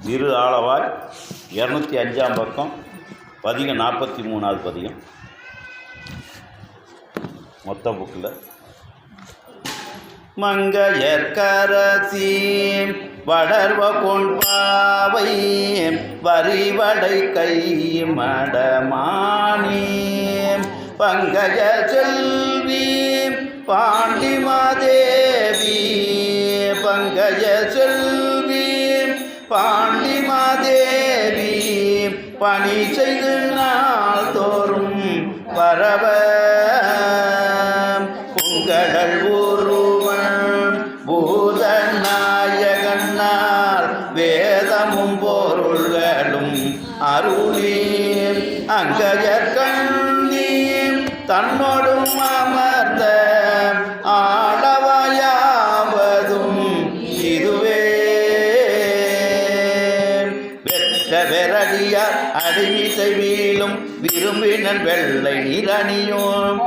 இரு ஆளவாய் இரநூத்தி அஞ்சாம் பக்கம் பதிகம் நாற்பத்தி மூணாவது பதிகம். மொத்த புக்கில். மங்கையற்கரசி வளர்வ கொள்பாவை வரிவடை கை மடமானி பங்கஜ செல்வி பாண்டிமாதேவி பங்கஜ செல்வி பாண்டிமாதேவி பணி செய்து நாள் தோறும் பரவ. பொங்கடல் உருவன் பூதநாயகனால் வேதமும் பொருள்களும் அருளி அங்கயற்கண்ணீம் தன்னோட மின்னல் வெள்ளை நிறணியும்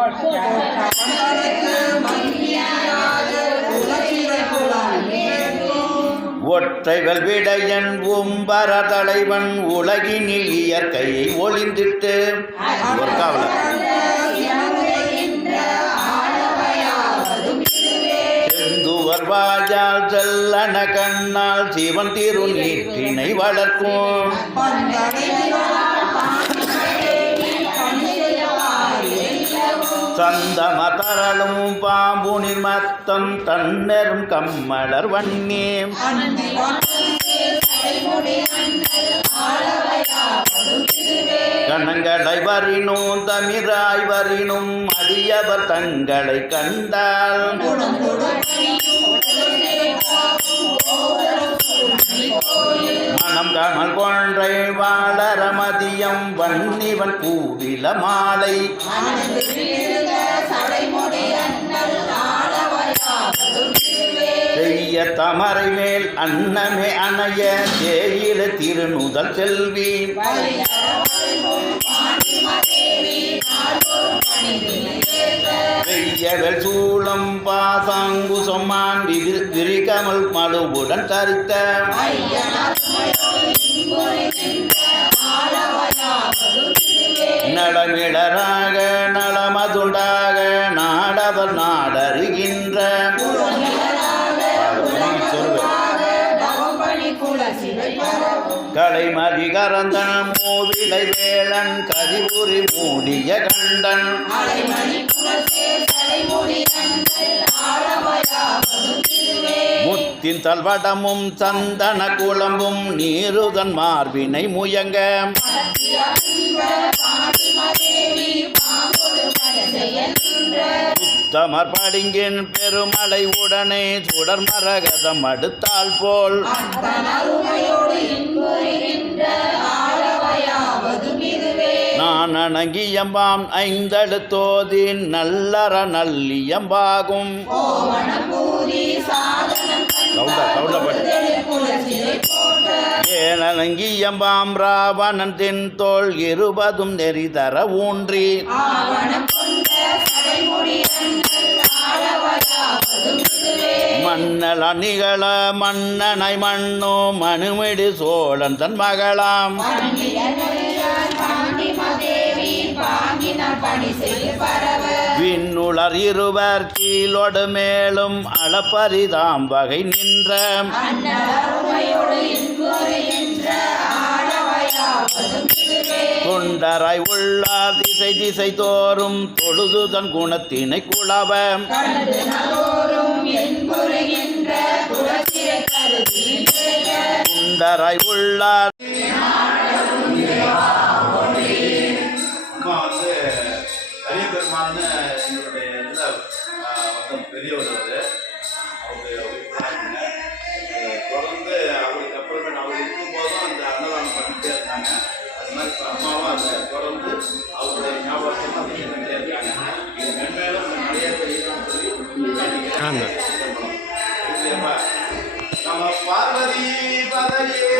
ஒற்றை வெல்விடையன் உம்பர தலைவன் உலகினில் இயற்கையை ஒளிந்திட்டு. ஒரு காவலர். செந்துவர் செல்லன கண்ணால் சிவன் திருநீற்றினை வளர்க்கும். சந்தம தரலும் பாம்புனிர் மத்தம் தன்னரும் கம்மலர் வண்ணே கணங்களை வரினும் தமிராய் வரினும் அடியவர் தங்களை கண்டால். மனம் கமல் கொன்றை வாழ ரமதியம் வன்னிவன் பூவில மாலை. செய்ய தமரை மேல் அன்னமே அணைய தேயில திருநுதல் செல்வி. வெய்யவள் சூளம் பாசாங்கு சொம்மான் விரி- விரிகமல் மழுவுடன் தரித்த. நடமிடராக நலமதுண்டாக நாடவர் நாடருகின்ற கலைமதி கரந்தன் மூவிலை வேளன் கதிபுரி மூடிய கண்டன். முத்தின் தல்வடமும் சந்தன குழம்பும் நீருதன் மார்பினை முயங்க. உத்தமர் படிங்கின் பெருமலை உடனே சுடர் மரகதம் அடுத்தால் போல். நான் அணங்கியம்பாம் ஐந்தெழுத்தோதின் நல்லற நல்லியம்பாகும். கவுண்ட கவுண்டப்படி ஏனங்கியம்பாம் ராவணன் தென் தோல் இருபதும் நெறிதர ஊன்றி. மன்னல நிகழ மன்னனை மண்ணோ மனுமிடு சோழன் தன் மகளாம். பாங்கினர் பணி செய்ய பரவ விண்ணுளர் இருவர் கீழோடு மேலும் அளப்பரிதாம் வகை நின்ற தொண்டராய் உள்ளார் திசை திசை தோறும் தொழுதுதன் குணத்தினை குழவம் குண்டராய் உள்ளார் நம பார்வதி பதையே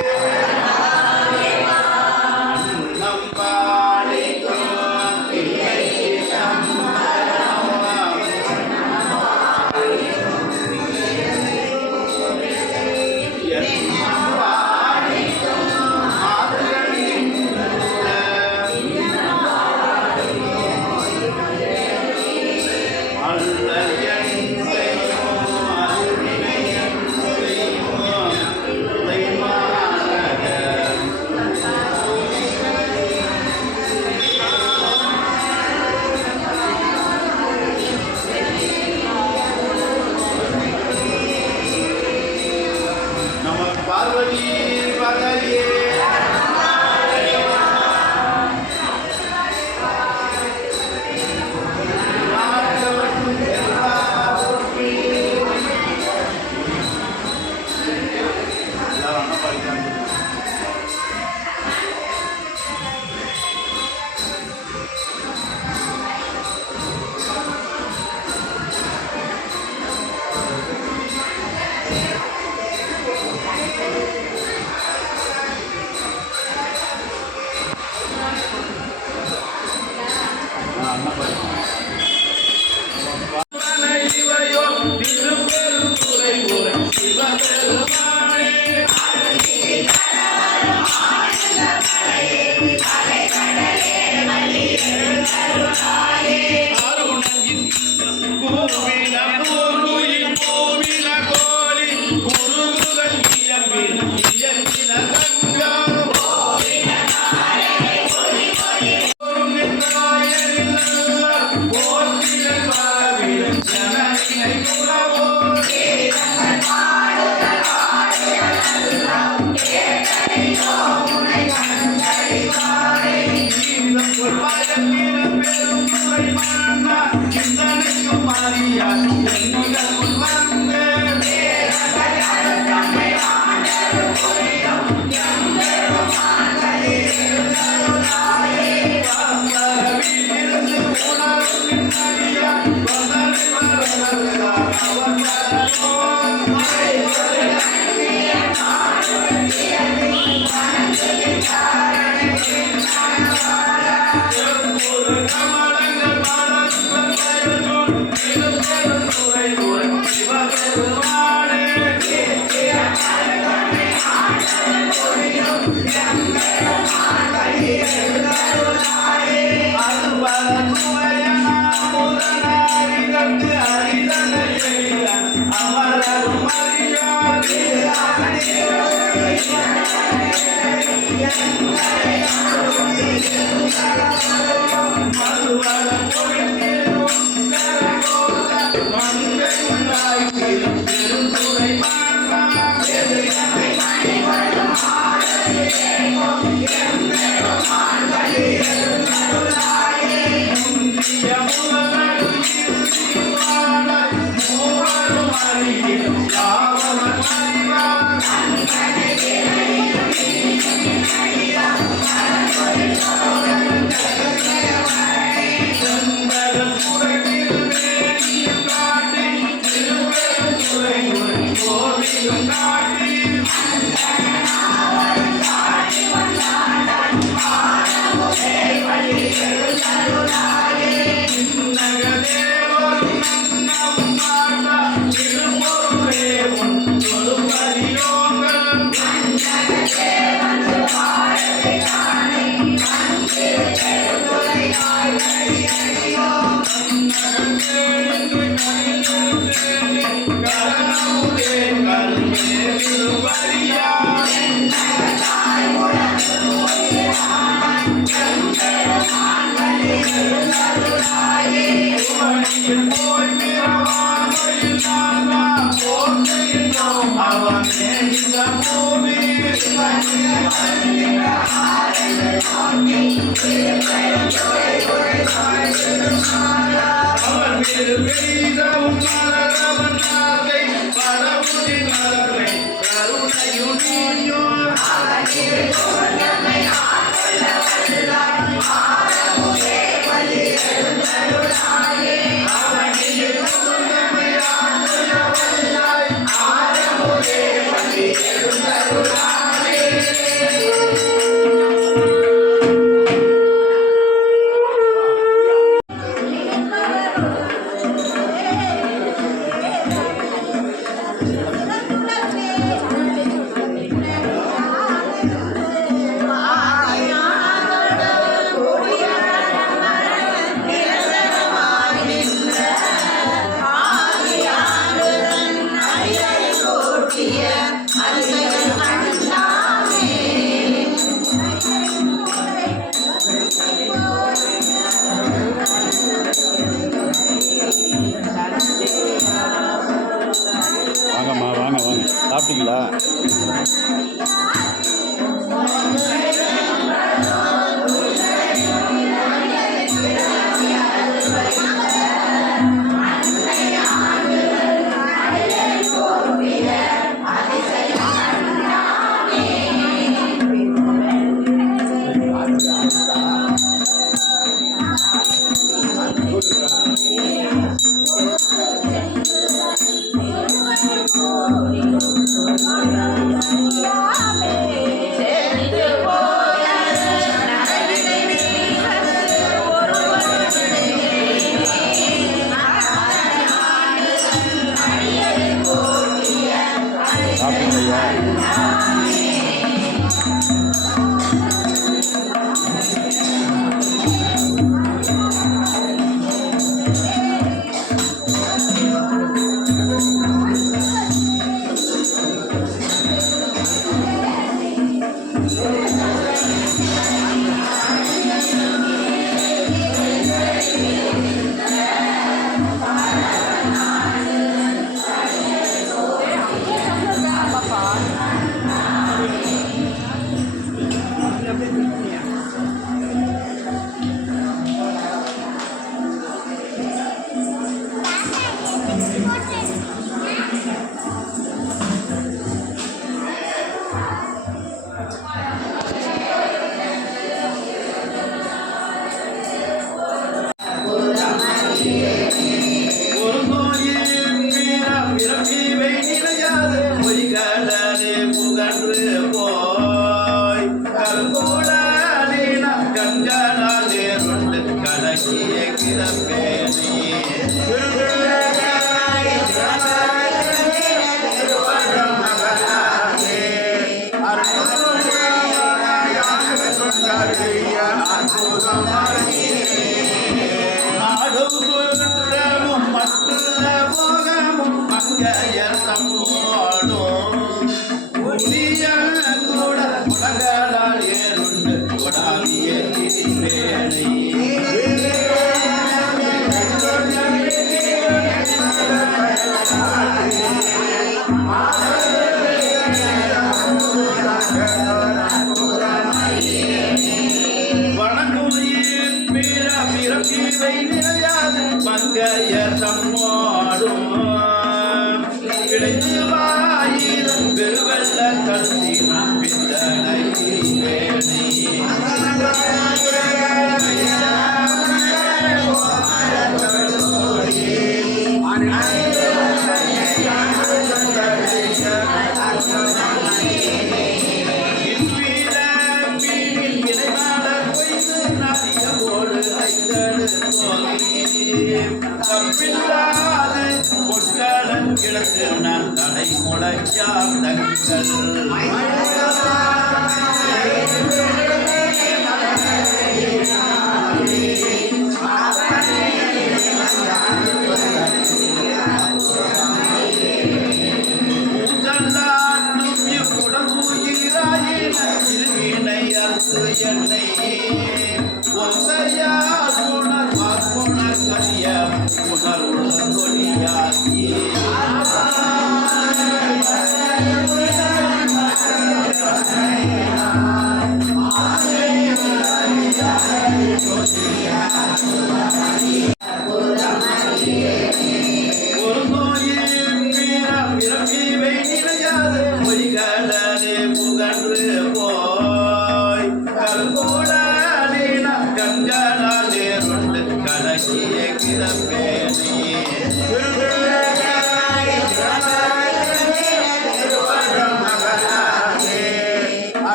Thank you.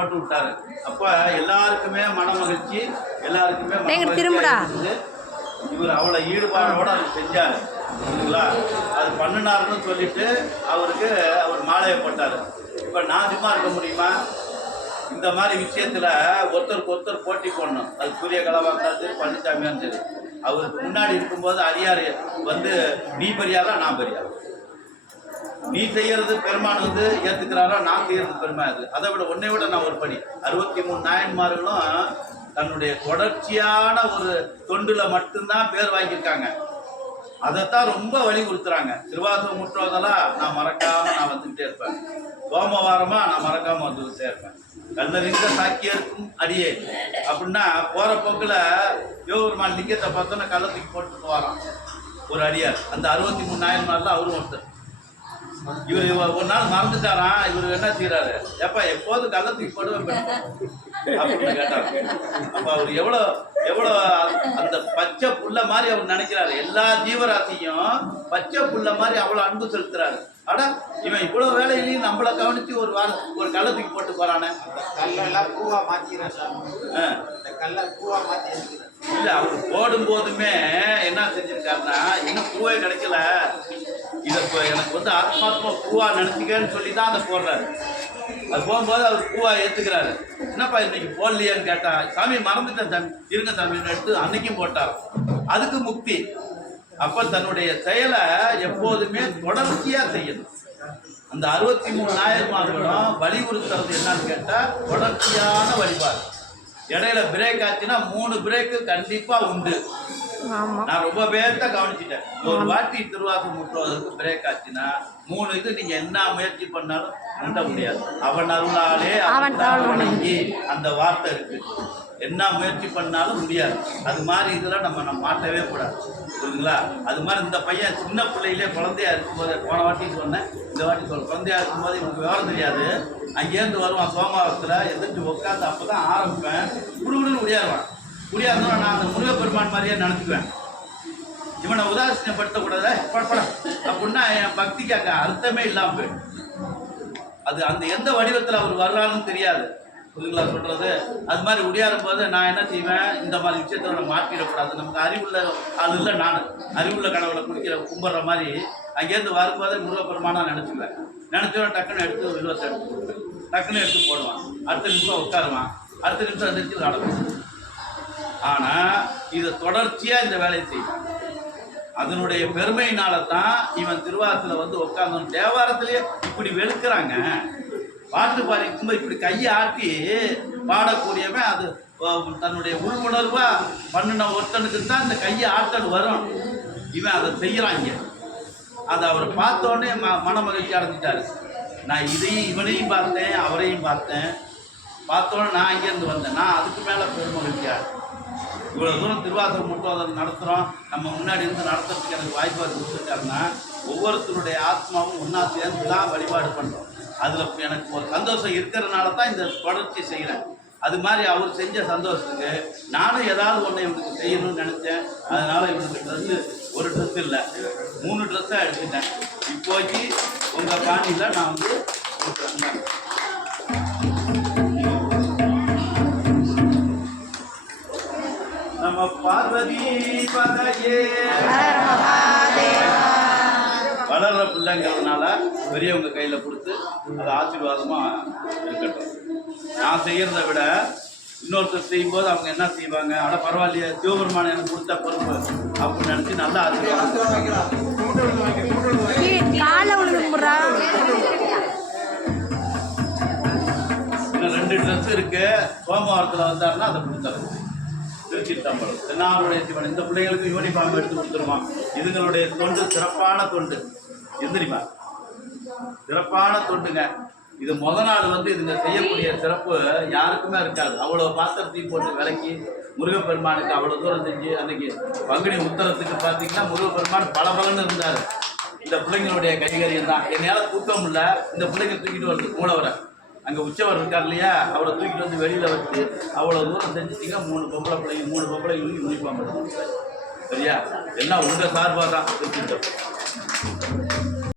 போட்டு விட்டாரு. அப்ப எல்லாருக்குமே மன மகிழ்ச்சி எல்லாருக்குமே திரும்புடா. இவர் அவ்வளோ ஈடுபாடோட அதை செஞ்சாரு. சரிங்களா அது பண்ணினாருன்னு சொல்லிட்டு அவருக்கு அவர் மாலையை போட்டாரு. இப்போ நான் சும்மா இருக்க முடியுமா? இந்த மாதிரி விஷயத்துல ஒருத்தருக்கு ஒருத்தர் போட்டி போடணும். அது சூரிய கலாவாக இருந்தாலும் சரி பழனிசாமியாக சரி அவருக்கு முன்னாடி இருக்கும்போது அரியார் வந்து நீ பெரியாரா நான் பெரியாரா? நீ செய்யறது பெருமான் வந்து ஏத்துக்கிறாரா நான் செய்யறது பெருமா அது. அதை விட உன்னை விட நான் ஒரு படி. அறுபத்தி மூணு நாயன்மார்களும் தன்னுடைய தொடர்ச்சியான ஒரு தொண்டுல மட்டும்தான் பேர் வாங்கியிருக்காங்க. அதைத்தான் ரொம்ப வலியுறுத்துறாங்க திருவாசகம் முற்றோதெல்லாம் நான் மறக்காம நான் வந்துகிட்டே இருப்பேன். சோமவாரமா நான் மறக்காம வந்துகிட்டே இருப்பேன். கண்ணறிந்த சாக்கியருக்கும் அடியே. அப்படின்னா போற போக்குல யோகர்மான் லிங்கத்தை பார்த்தோன்னா கள்ளத்துக்கு போட்டு வரான் ஒரு அடியார். அந்த அறுபத்தி மூணு நாயன்மார்ல அவரும் ஒருத்தர். இவர் ஒரு நாள் மறந்துட்டாரா? இவர் என்ன செய்யறாரு எப்ப எப்போது கள்ளத்துக்கு போடுவேன் அப்படின்னு கேட்டாரு. அப்ப அவர் எவ்வளவு எவ்வளவு அந்த பச்சை புள்ள மாதிரி அவர் நினைக்கிறாரு. எல்லா ஜீவராசியும் பச்சை புள்ள மாதிரி அவ்வளவு அன்பு செலுத்துறாரு. அட இவன் இவ்வளவு வேலையிலையும் நம்மள கவனிச்சு ஒரு வாரம் ஒரு கள்ளத்துக்கு போட்டு போறானே. கல்லெல்லாம் பூவா மாத்திக்கிறேன் சார். இந்த கல்லை பூவா மாத்தி இல்ல அவர் போடும் போதுமே என்ன செஞ்சிருக்காருன்னா இன்னும் பூவே கிடைக்கல. இத எனக்கு வந்து ஆத்மாத்மா பூவா நினைச்சுக்கன்னு சொல்லி தான் அதை போடுறாரு. அது போகும்போது அவர் பூவா ஏத்துக்கிறாரு. என்னப்பா இன்னைக்கு போடலையான்னு கேட்டா சாமி மறந்துட்டேன் சாமி இருங்க சாமின்னு எடுத்து அன்னைக்கும் போட்டார். அதுக்கு முக்தி. அப்ப தன்னுடைய செயலை எப்போதுமே தொடர்ச்சியா செய்யணும். அந்த அறுபத்தி மூணு நாயன்மார்களும் வலியுறுத்துறது என்னன்னு கேட்டா தொடர்ச்சியான வழிபாடு. இடையில பிரேக் ஆச்சுன்னா மூணு பிரேக்கு கண்டிப்பா உண்டு. நான் ரொம்ப பேர்த்த கவனிச்சிட்டேன். ஒரு வாட்டி திருவாசம் முற்றுவதற்கு பிரேக் ஆச்சுன்னா மூணு இது நீங்க என்ன முயற்சி பண்ணாலும் முட்ட முடியாது. அவன் அருளாலே அவன் அந்த வார்த்தை இருக்கு. என்ன முயற்சி பண்ணாலும் முடியாது. அது மாதிரி இதெல்லாம் நம்ம நம்ம மாட்டவே கூடாது. புரியுதுங்களா? அது மாதிரி இந்த பையன் சின்ன பிள்ளையிலே குழந்தையா இருக்கும்போது போன வாட்டி சொன்னேன் இந்த வாட்டி சொல்ல குழந்தையா இருக்கும்போது இவனுக்கு விவரம் தெரியாது. அங்கேருந்து வருவான் சோமாவரத்தில் எந்திரிச்சு உட்காந்து அப்போ தான் ஆரம்பிப்பேன். குடுகுடுன்னு முடியாருவான் முடியாதுன்னா நான் அந்த முருகப்பெருமான் மாதிரியே நினச்சிக்குவேன். இவனை உதாசீனப்படுத்தக்கூடாது? அப்படின்னா என் பக்திக்கு அங்கே அர்த்தமே இல்லாமல் போயிடும். அது அந்த எந்த வடிவத்தில் அவர் வர்றாருன்னு தெரியாது. புரியுங்களா சொல்றது. அது மாதிரி உடையாரும் போது நான் என்ன செய்வேன்? இந்த மாதிரி விஷயத்தை நம்ம மாற்றிடக்கூடாது நமக்கு அறிவுள்ள ஆள் இல்லை நான். அறிவுள்ள கடவுளை குடிக்கிற கும்பிட்ற மாதிரி அங்கேருந்து வரும்போதே முருகப்பெருமானா நினச்சிக்குவேன். நினச்சவன் டக்குன்னு எடுத்து வில்வத்தை எடுத்து டக்குன்னு எடுத்து போடுவான். அடுத்த நிமிஷம் உட்காருவான். அடுத்த நிமிஷம் எந்திரிச்சு நடக்கும். ஆனால் இதை தொடர்ச்சியாக இந்த வேலையை செய்வான். அதனுடைய பெருமையினால தான் இவன் திருவாரத்தில் வந்து உட்காந்து தேவாரத்திலேயே இப்படி வெளுக்கிறாங்க. பாட்டு பாடிக்கும்போது இப்படி கையை ஆட்டி பாடக்கூடியவன் அது தன்னுடைய உள்வுணர்வா பண்ணின ஒருத்தனுக்கு தான் இந்த கையை ஆட்டல் வரும். இவன் அதை செய்கிறாங்க அதை அவர் பார்த்தோன்னே ம மன மகிழ்ச்சி அடைஞ்சிட்டாரு. நான் இதையும் இவனையும் பார்த்தேன் அவரையும் பார்த்தேன். பார்த்தோன்னே நான் இங்கேருந்து வந்தேன். நான் அதுக்கு மேலே பெருமகிழ்ச்சியா? இவ்வளோ தூரம் திருவாசகம் மட்டும் அதை நடத்துகிறோம் நம்ம முன்னாடி இருந்து நடத்துறதுக்கு எனக்கு வாய்ப்பு கொடுத்துருக்காருன்னா ஒவ்வொருத்தருடைய ஆத்மாவும் ஒன்றா சேர்ந்து தான் வழிபாடு பண்ணுறோம் அதில் எனக்கு ஒரு சந்தோஷம் இருக்கிறனால தான் இந்த தொடர்ச்சி செய்கிறேன் அது மாதிரி அவர் செஞ்ச சந்தோஷத்துக்கு நானும் ஏதாவது ஒன்று இவனுக்கு செய்யணும்னு நினச்சேன். அதனால் இவனுக்கு ட்ரெஸ்ஸு ஒரு ட்ரெஸ் இல்லை. மூணு ட்ரெஸ்ஸாக எடுத்துட்டேன். இப்போதைக்கு உங்கள் பாணியில் நான் வந்து நம்ம பார்வதி பகையே வளர்ற பிள்ளைங்கிறதுனால பெரியவங்க கையில் கொடுத்து அது ஆசீர்வாதமாக இருக்கட்டும். நான் செய்கிறத விட இன்னொருத்தர் செய்யும்போது அவங்க என்ன செய்வாங்க? அட பரவாயில்லையே சிவபெருமான் எனக்கு கொடுத்த பொறுப்பு. அப்படின்னு நினச்சி நல்லா இன்னும் ரெண்டு ட்ரெஸ் இருக்கு. சோமவாரத்தில் வந்தாருன்னா அதை கொடுத்தாரு திருச்சி தம்பரம் தென்னாருடைய சிவன். இந்த பிள்ளைகளுக்கு யூனிஃபார்ம் எடுத்து கொடுத்துருவான். இதுங்களுடைய தொண்டு சிறப்பான தொண்டு. எந்திரிமா சிறப்பான தொண்டுங்க. இது முத நாள் வந்து இதுங்க செய்யக்கூடிய சிறப்பு யாருக்குமே இருக்காது. அவ்வளோ பாத்திரத்தையும் போட்டு விளக்கி முருகப்பெருமானுக்கு அவ்வளோ தூரம் செஞ்சு அன்னைக்கு பங்குனி உத்தரத்துக்கு பார்த்தீங்கன்னா முருகப்பெருமான் பல பலன்னு இருந்தார். இந்த பிள்ளைங்களுடைய கைகரியம் தான். என்னால் தூக்க முடியல இந்த பிள்ளைங்க தூக்கிட்டு வருது மூலவரை. அங்கே உச்சவர் இருக்கார் இல்லையா? அவரை தூக்கிட்டு வந்து வெளியில் வச்சு அவ்வளோ தூரம் செஞ்சுட்டிங்கன்னா மூணு பொம்பளை பிள்ளைங்க மூணு பொம்பளை யூனிஃபார்ம் சரியா? எல்லாம் உங்கள் சார்பாக தான் Thank you.